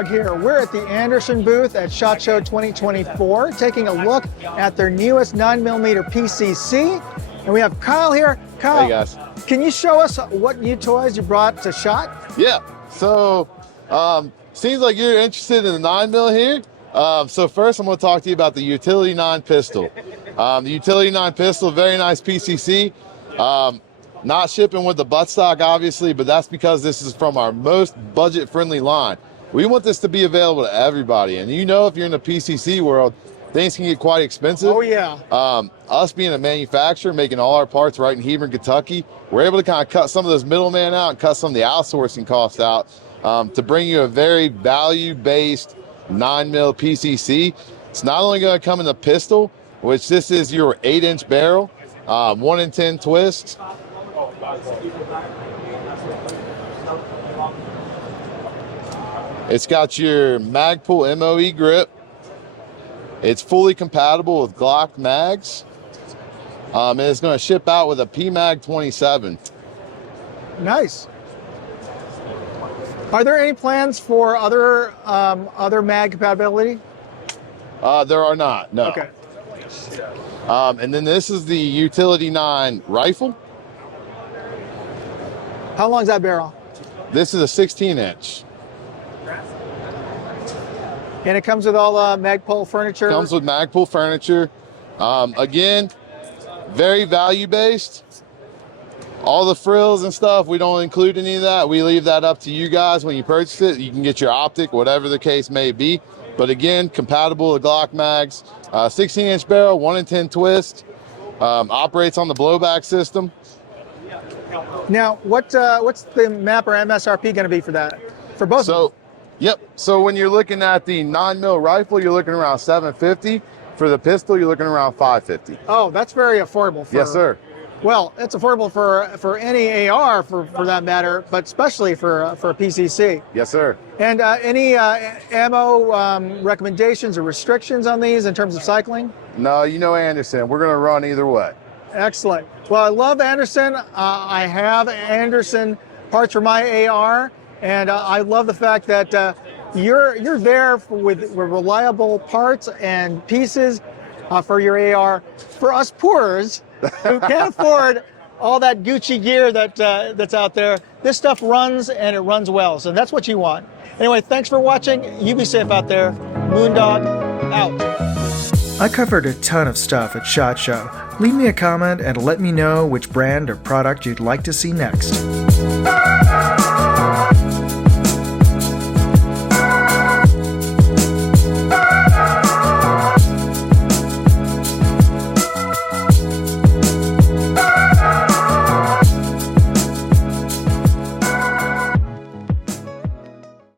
Moondog here. We're at the Anderson booth at SHOT Show 2024, taking a look at their newest 9mm PCC. And we have Kyle here. Kyle, hey guys. Can you show us what new toys you brought to SHOT? Yeah, so seems like you're interested in the 9mm here. So first I'm going to talk to you about the Utility 9 pistol. The Utility 9 pistol, very nice PCC. Not shipping with the buttstock, obviously, but that's because this is from our most budget-friendly line. We want this to be available to everybody, and you know if you're in the PCC world, things can get quite expensive. Oh, yeah. Us being a manufacturer, making all our parts right in Hebron, Kentucky, we're able to kind of cut some of those middlemen out and cut some of the outsourcing costs out to bring you a very value-based 9mm PCC. It's not only going to come in the pistol, which this is your 8-inch barrel, 1 in 10 twist. It's got your Magpul MOE grip. It's fully compatible with Glock mags. And it's going to ship out with a PMag 27. Nice. Are there any plans for other mag compatibility? There are not, no. Okay. And then this is the Utility 9 rifle. How long is that barrel? This is a 16-inch. And it comes with all Magpul furniture? Comes with Magpul furniture. Again, very value-based. All the frills and stuff, we don't include any of that. We leave that up to you guys when you purchase it. You can get your optic, whatever the case may be. But again, compatible with Glock mags. 16-inch barrel, 1 in 10 twist. Operates on the blowback system. Now, what's the MAP or MSRP going to be for that? For both of them? Yep. So when you're looking at the 9mm rifle, you're looking around $750. For the pistol, you're looking around $550. Oh, that's very affordable. Yes, sir. Well, it's affordable for any AR for that matter, but especially for a PCC. Yes, sir. And any ammo recommendations or restrictions on these in terms of cycling? No, you know Anderson. We're going to run either way. Excellent. Well, I love Anderson. I have Anderson parts for my AR, and I love the fact that you're there with reliable parts and pieces for your AR. For us poorers who can't afford all that Gucci gear that's out there, this stuff runs and it runs well. So that's what you want. Anyway, thanks for watching. You be safe out there. Moondog out. I covered a ton of stuff at SHOT Show. Leave me a comment and let me know which brand or product you'd like to see next.